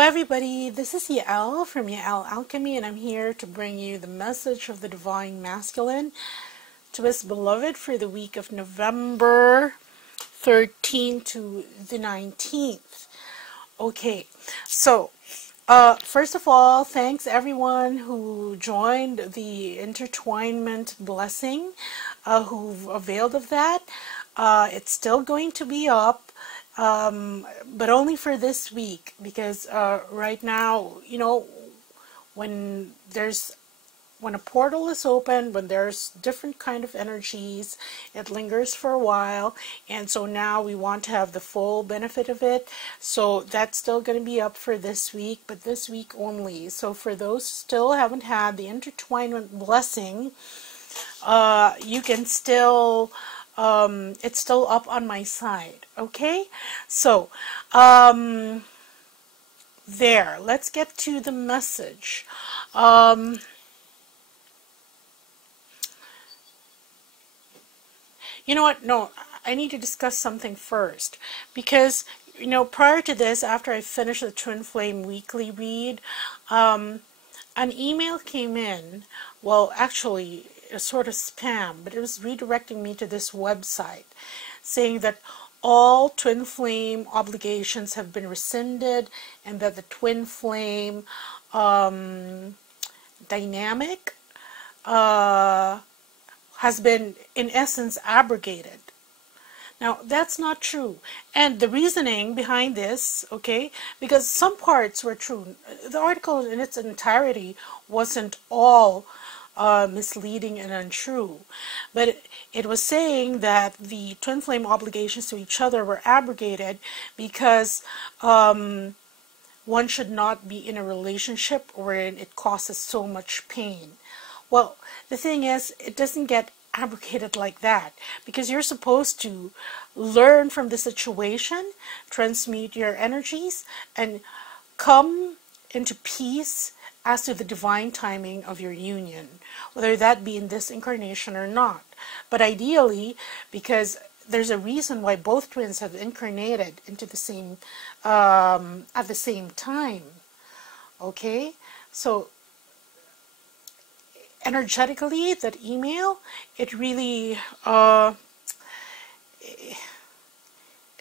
everybody, this is Yael from Yael Alchemy, and I'm here to bring you the message of the Divine Masculine to his beloved for the week of November 13th to the 19th. Okay, so first of all, thanks everyone who joined the intertwinement blessing, who've availed of that. It's still going to be up. But only for this week, because right now, you know, when a portal is open, when there's different kind of energies, it lingers for a while, and so now we want to have the full benefit of it. So that's still going to be up for this week, but this week only. So for those who still haven't had the intertwinement blessing, you can still it's still up on my side. Okay, so there, let's get to the message. You know what, no, I need to discuss something first, because you know, prior to this, after I finished the Twin Flame weekly read, an email came in. Well, actually a sort of spam, but it was redirecting me to this website saying that all twin flame obligations have been rescinded, and that the twin flame dynamic has been in essence abrogated. Now that's not true, and the reasoning behind this, okay, because some parts were true. The article in its entirety wasn't all misleading and untrue, but it was saying that the twin flame obligations to each other were abrogated because one should not be in a relationship wherein it causes so much pain. Well, the thing is, it doesn't get abrogated like that, because you're supposed to learn from the situation, transmute your energies, and come into peace as to the divine timing of your union, whether that be in this incarnation or not. But ideally, because there's a reason why both twins have incarnated into the same at the same time. Okay, so energetically, that email, it really it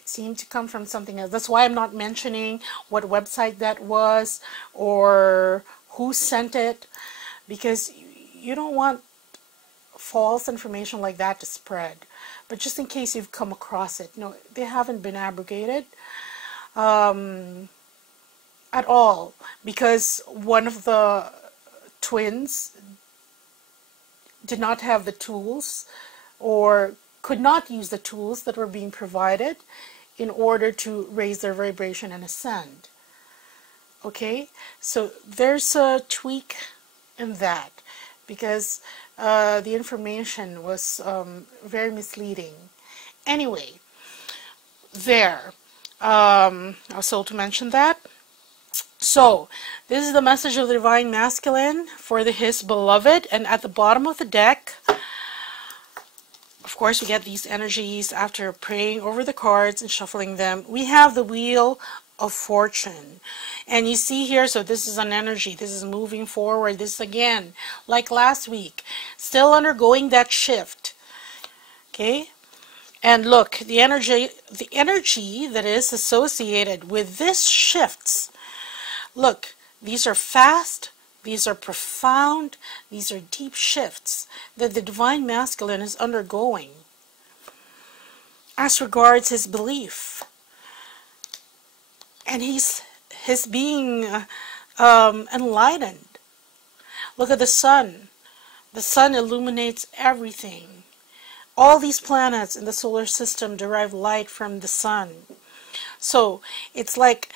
seemed to come from something else. That's why I'm not mentioning what website that was or who sent it, because you don't want false information like that to spread. But just in case you've come across it, no, they haven't been abrogated at all, because one of the twins did not have the tools, or could not use the tools that were being provided in order to raise their vibration and ascend. Okay, so there's a tweak in that, because the information was very misleading. Anyway, there, I was told to mention that. So, this is the message of the Divine Masculine for his beloved, and at the bottom of the deck, of course, we get these energies after praying over the cards and shuffling them. We have the Wheel of Fortune, and you see here, so this is an energy, this is moving forward, this again, like last week, still undergoing that shift. Okay, and look, the energy that is associated with this shifts. Look, these are fast, these are profound, these are deep shifts that the Divine Masculine is undergoing as regards his belief. And he's being enlightened. Look at the sun. The sun illuminates everything. All these planets in the solar system derive light from the sun. So it's like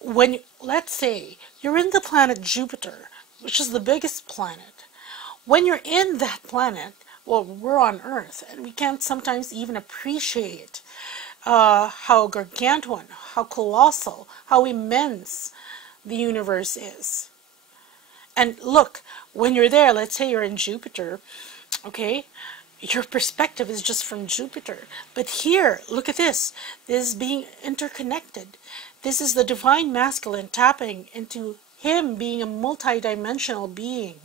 when, let's say, you're in the planet Jupiter, which is the biggest planet. When you're in that planet, well, we're on Earth, and we can't sometimes even appreciate how gargantuan, how colossal, how immense the universe is. And look, when you're there, let's say you're in Jupiter, okay, your perspective is just from Jupiter. But here, look at this. This is being interconnected. This is the divine masculine tapping into him being a multidimensional being.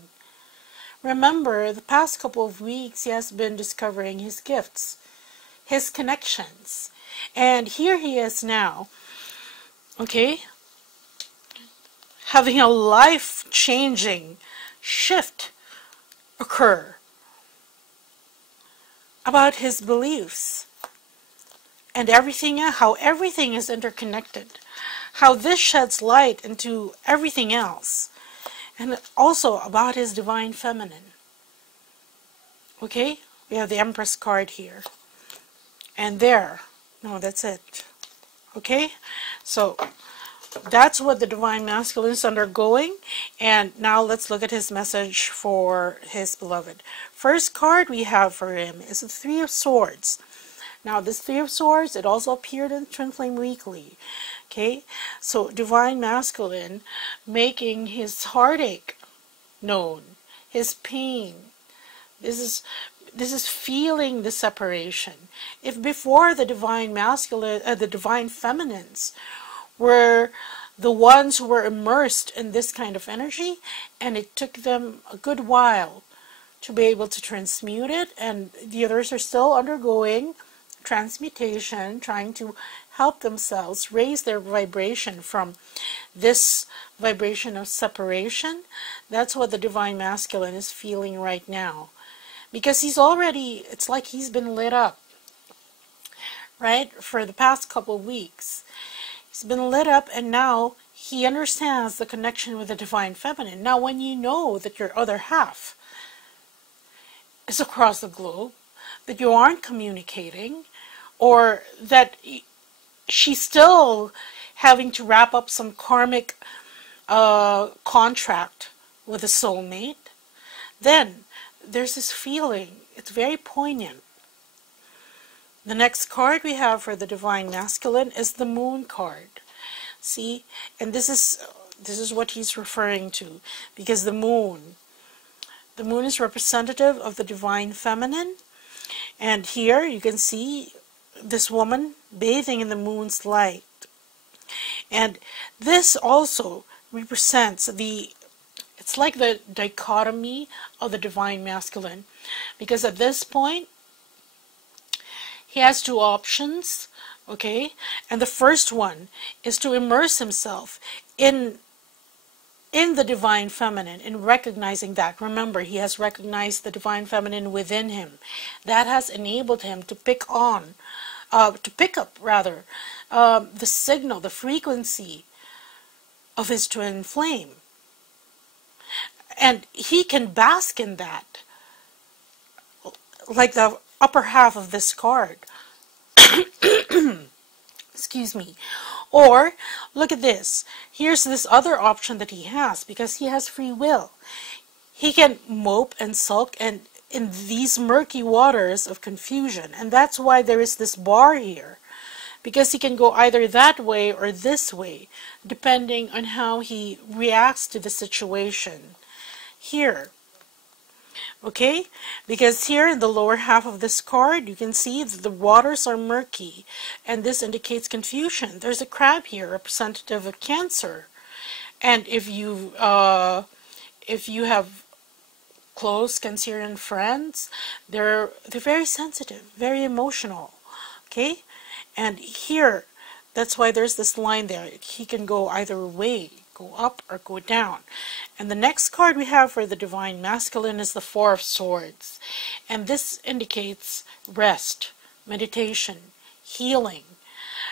Remember, the past couple of weeks he has been discovering his gifts, his connections. And here he is now, okay, having a life-changing shift occur about his beliefs and everything, how everything is interconnected, how this sheds light into everything else, and also about his divine feminine. Okay, we have the Empress card here, and there, no, that's it. Okay, so that's what the divine masculine is undergoing. And now let's look at his message for his beloved. First card we have for him is the Three of Swords. Now this Three of Swords, it also appeared in Twin Flame Weekly. Okay, so divine masculine making his heartache known, his pain. This is feeling the separation. If before the divine masculine, the divine feminines were the ones who were immersed in this kind of energy, and it took them a good while to be able to transmute it, and the others are still undergoing transmutation, trying to help themselves raise their vibration from this vibration of separation. That's what the divine masculine is feeling right now, because he's already, it's like he's been lit up, right, for the past couple of weeks. He's been lit up, and now he understands the connection with the divine feminine. Now, when you know that your other half is across the globe, that you aren't communicating, or that she's still having to wrap up some karmic contract with a soulmate, then there's this feeling. It's very poignant. The next card we have for the divine masculine is the Moon card. See, and this is what he's referring to, because the moon is representative of the divine feminine, and here you can see this woman bathing in the moon's light. And this also represents it's like the dichotomy of the divine masculine, because at this point he has two options, okay? And the first one is to immerse himself in the divine feminine, in recognizing that. Remember, he has recognized the divine feminine within him. That has enabled him to pick up the signal, the frequency of his twin flame. And he can bask in that, like the upper half of this card. Excuse me. Or, look at this. Here's this other option that he has, because he has free will. He can mope and sulk and in these murky waters of confusion. And that's why there is this bar here, because he can go either that way or this way, depending on how he reacts to the situation. Here, okay, because here in the lower half of this card you can see that the waters are murky, and this indicates confusion. There's a crab here, representative of Cancer, and if you have close Cancerian friends, they're very sensitive, very emotional, okay. And here, that's why there's this line there. He can go either way, go up or go down. And the next card we have for the divine masculine is the Four of Swords. And this indicates rest, meditation, healing.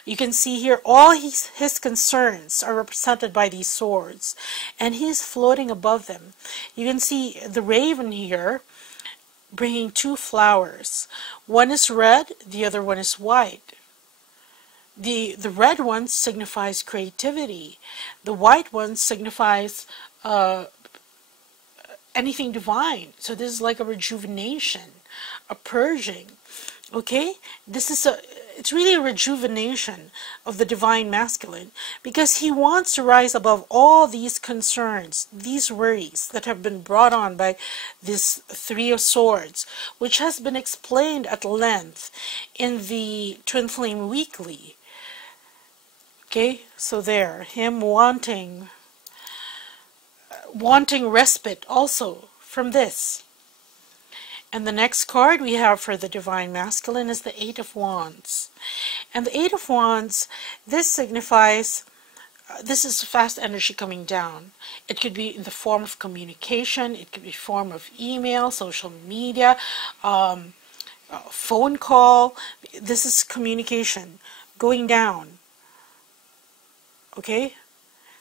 You can see here all his concerns are represented by these swords. And he is floating above them. You can see the raven here bringing two flowers. One is red, the other one is white. The red one signifies creativity. The white one signifies anything divine. So this is like a rejuvenation, a purging. Okay? It's really a rejuvenation of the divine masculine, because he wants to rise above all these concerns, these worries that have been brought on by this Three of Swords, which has been explained at length in the Twin Flame Weekly. Okay, so there, him wanting respite also from this. And the next card we have for the Divine Masculine is the Eight of Wands. And the Eight of Wands, this signifies, this is fast energy coming down. It could be in the form of communication, it could be form of email, social media, phone call. This is communication going down. Okay?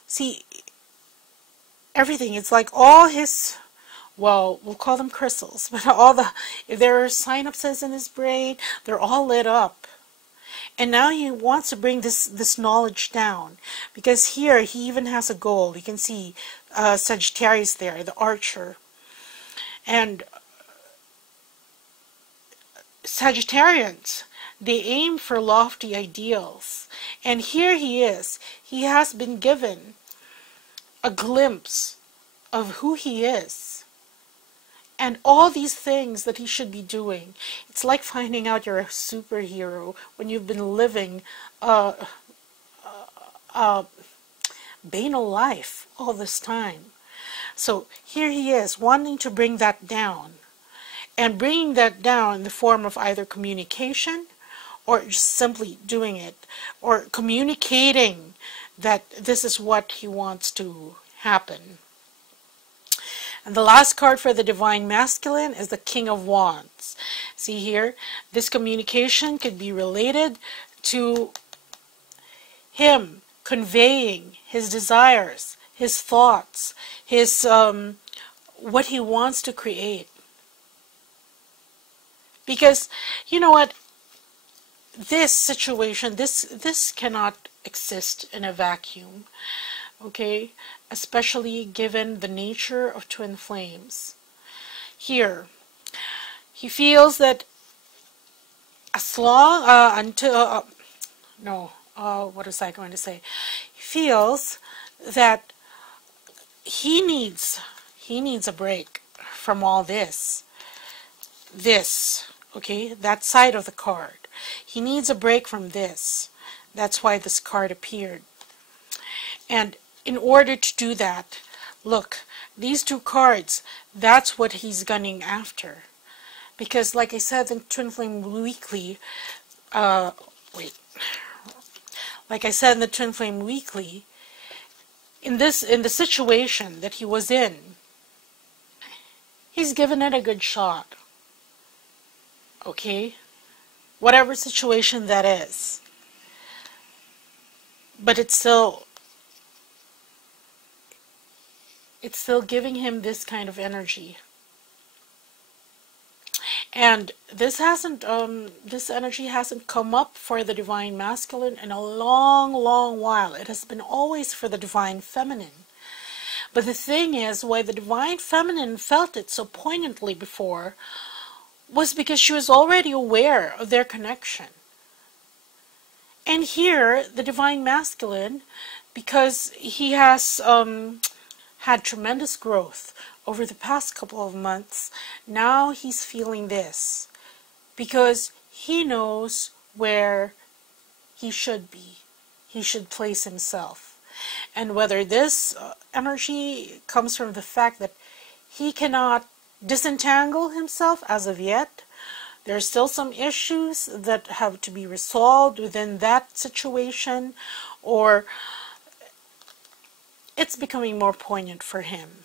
See, everything, it's like all his, well, we'll call them crystals, but if there are synapses in his brain, they're all lit up. And now he wants to bring this knowledge down, because here he even has a goal. You can see Sagittarius there, the archer. And Sagittarians, they aim for lofty ideals. And here he is. He has been given a glimpse of who he is and all these things that he should be doing. It's like finding out you're a superhero when you've been living a banal life all this time. So here he is wanting to bring that down, and bringing that down in the form of either communication or just simply doing it, or communicating that this is what he wants to happen. And the last card for the Divine Masculine is the King of Wands. See here, this communication could be related to him conveying his desires, his thoughts, his what he wants to create. Because, you know what, this situation, this cannot exist in a vacuum, okay? Especially given the nature of twin flames. Here, he feels that as long what was I going to say? He feels that he needs a break from all this, okay, that side of the card. He needs a break from this. That's why this card appeared. And in order to do that, look, these two cards, that's what he's gunning after. Because like I said in Twin Flame Weekly, like I said in the Twin Flame Weekly, in the situation that he was in, he's given it a good shot. Okay? Whatever situation that is. But it's still giving him this kind of energy. And this energy hasn't come up for the Divine Masculine in a long, long while. It has been always for the Divine Feminine. But the thing is, why the Divine Feminine felt it so poignantly before was because she was already aware of their connection. And here, the Divine Masculine, because he has had tremendous growth over the past couple of months, now he's feeling this, because he knows where he should be. He should place himself. And whether this energy comes from the fact that he cannot disentangle himself as of yet, there are still some issues that have to be resolved within that situation, or it's becoming more poignant for him.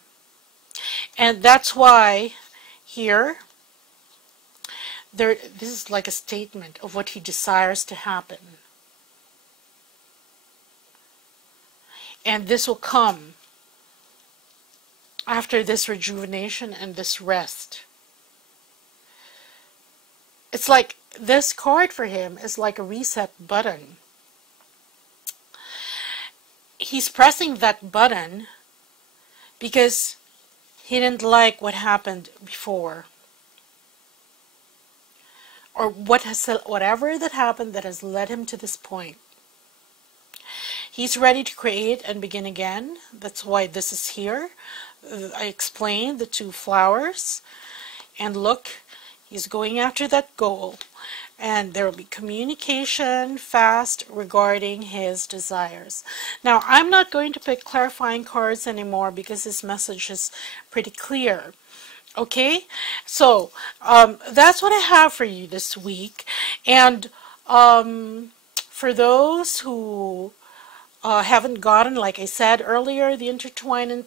And that's why here, this is like a statement of what he desires to happen. And this will come after this rejuvenation and this rest. It's like this card for him is like a reset button. He's pressing that button because he didn't like what happened before, or whatever that happened that has led him to this point. He's ready to create and begin again. That's why this is here. I explained the two flowers, and look, He's going after that goal. And there will be communication fast regarding his desires. Now, I'm not going to pick clarifying cards anymore because this message is pretty clear. Okay, so that's what I have for you this week. And for those who haven't gotten, like I said earlier, the intertwinement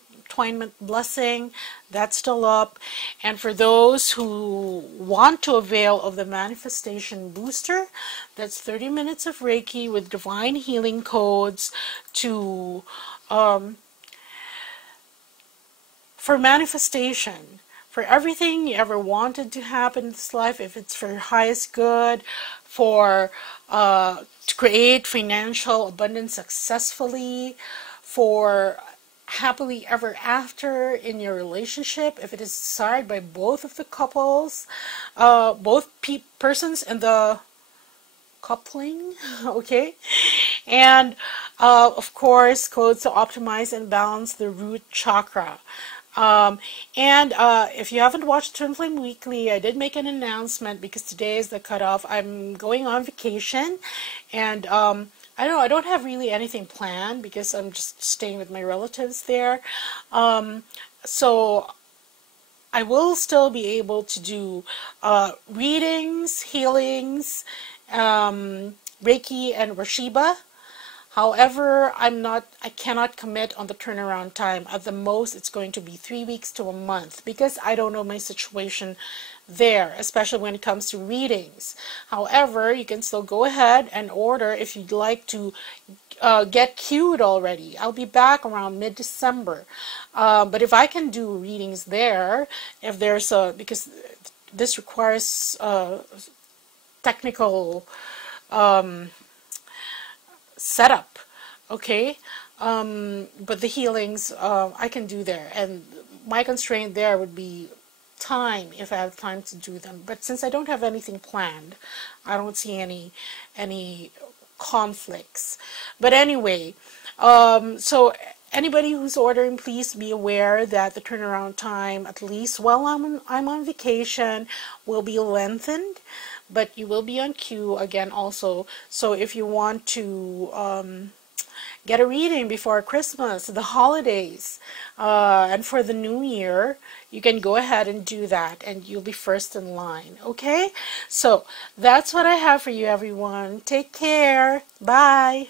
blessing, that's still up. And for those who want to avail of the manifestation booster, that's 30 minutes of Reiki with divine healing codes to for manifestation, for everything you ever wanted to happen in this life, if it's for your highest good, for to create financial abundance successfully, for happily ever after in your relationship, if it is desired by both of the couples, both persons in the coupling, okay? And of course, codes to optimize and balance the root chakra. If you haven't watched Twin Flame Weekly, I did make an announcement because today is the cutoff. I'm going on vacation, and I don't have really anything planned because I'm just staying with my relatives there. So I will still be able to do readings, healings, Reiki, and RASHEEBA. However, I cannot commit on the turnaround time. At the most, it's going to be 3 weeks to a month because I don't know my situation there, especially when it comes to readings. However, you can still go ahead and order if you'd like to get queued already. I'll be back around mid-December. But if I can do readings there, if there's because this requires technical setup, okay, but the healings I can do there, and my constraint there would be time, if I have time to do them. But since I don't have anything planned, I don't see any conflicts. But anyway, so anybody who's ordering, please be aware that the turnaround time, at least while I'm on vacation, will be lengthened. But you will be on queue again also. So if you want to get a reading before Christmas, the holidays, and for the new year, you can go ahead and do that, and you'll be first in line. Okay? So that's what I have for you, everyone. Take care. Bye.